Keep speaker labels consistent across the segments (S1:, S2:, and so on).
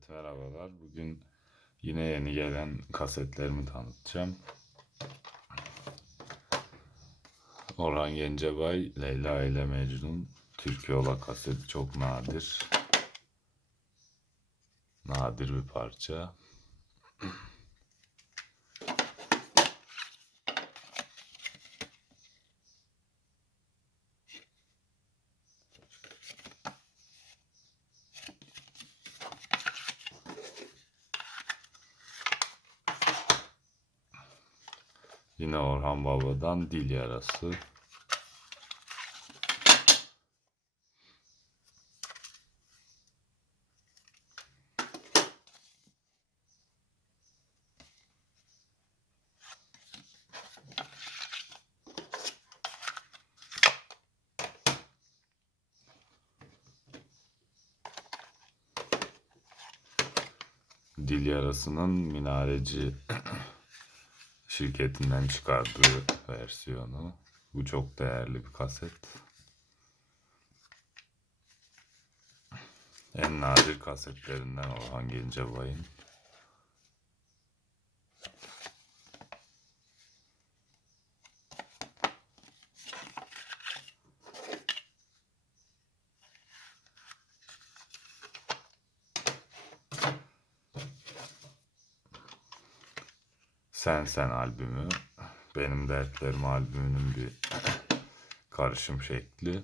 S1: Evet merhabalar. Bugün yine yeni gelen kasetlerimi tanıtacağım. Orhan Gencebay, Leyla ile Mecnun, Türkiyola kaseti çok nadir. Nadir bir parça. Yine Orhan Baba'dan Dil Yarası. Dil Yarası'nın Minareci şirketinden çıkardığı versiyonu. Bu çok değerli bir kaset. En nadir kasetlerinden Orhan Gencebay'ın. Sen Sen albümü. Benim Dertlerim albümünün bir karışım şekli.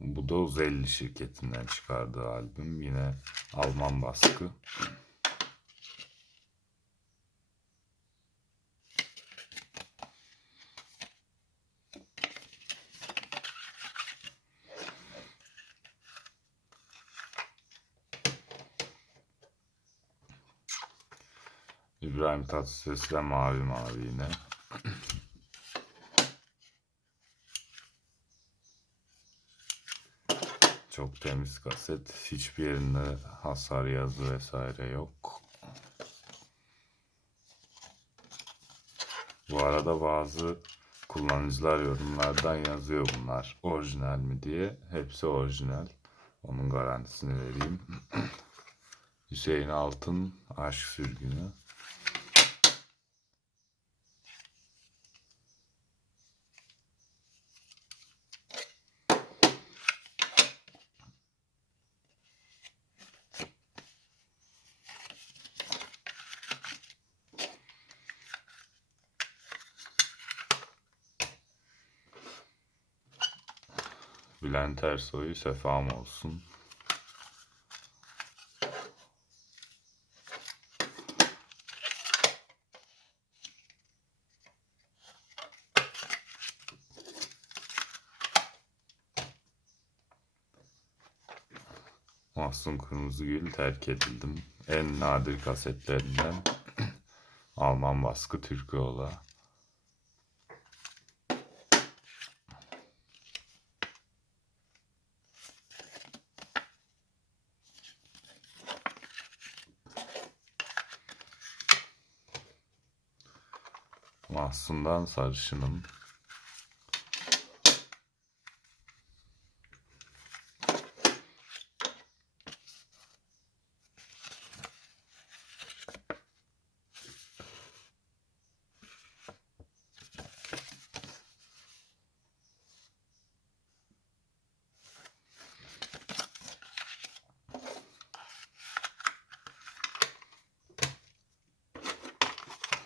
S1: Bu da Uzelli şirketinden çıkardığı albüm. Yine Alman baskı. İbrahim Tatlıses ve Mavi Mavi yine. Çok temiz kaset. Hiçbir yerinde hasar yazı vesaire yok. Bu arada bazı kullanıcılar yorumlardan yazıyor bunlar orijinal mi diye. Hepsi orijinal. Onun garantisini vereyim. Hüseyin Altın Aşk Sürgünü. Bülent Ersoy'u sefam olsun. Mahsun Kırmızıgül terk edildim. En nadir kasetlerinden Alman baskı Türkoğlu. Mahsun'dan sarışınım.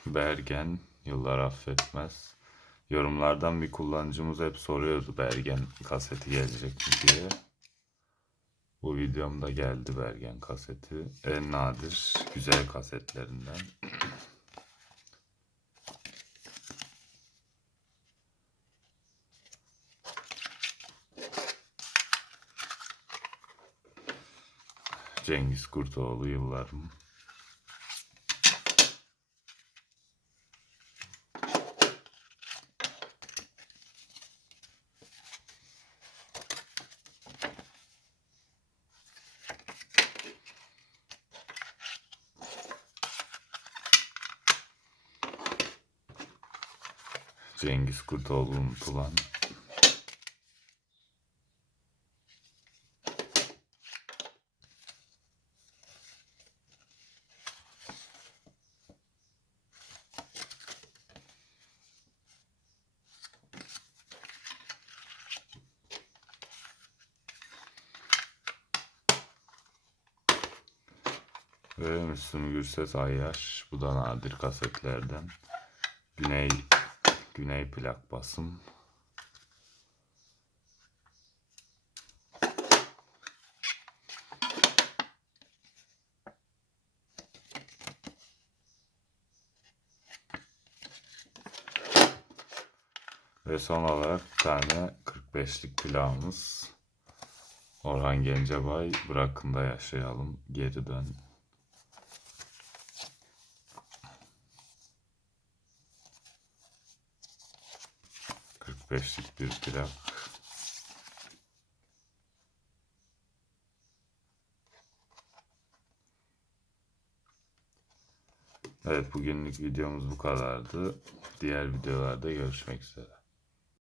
S1: Bergen yıllar affetmez. Yorumlardan bir kullanıcımız hep soruyordu Bergen kaseti gelecek mi diye. Bu videomda geldi Bergen kaseti. En nadir güzel kasetlerinden. Cengiz Kurtoğlu yıllarım. Cengiz Kurtoğlu'nun planı. Ve Müslüm Gürses Ayyar. Bu da nadir kasetlerden. Güney Güney plak basım. Ve son olarak bir tane 45'lik plağımız. Orhan Gencebay Bırakın da Yaşayalım Geri Dön. Kırk beşlik bir plak. Evet bugünlük videomuz bu kadardı. Diğer videolarda görüşmek üzere.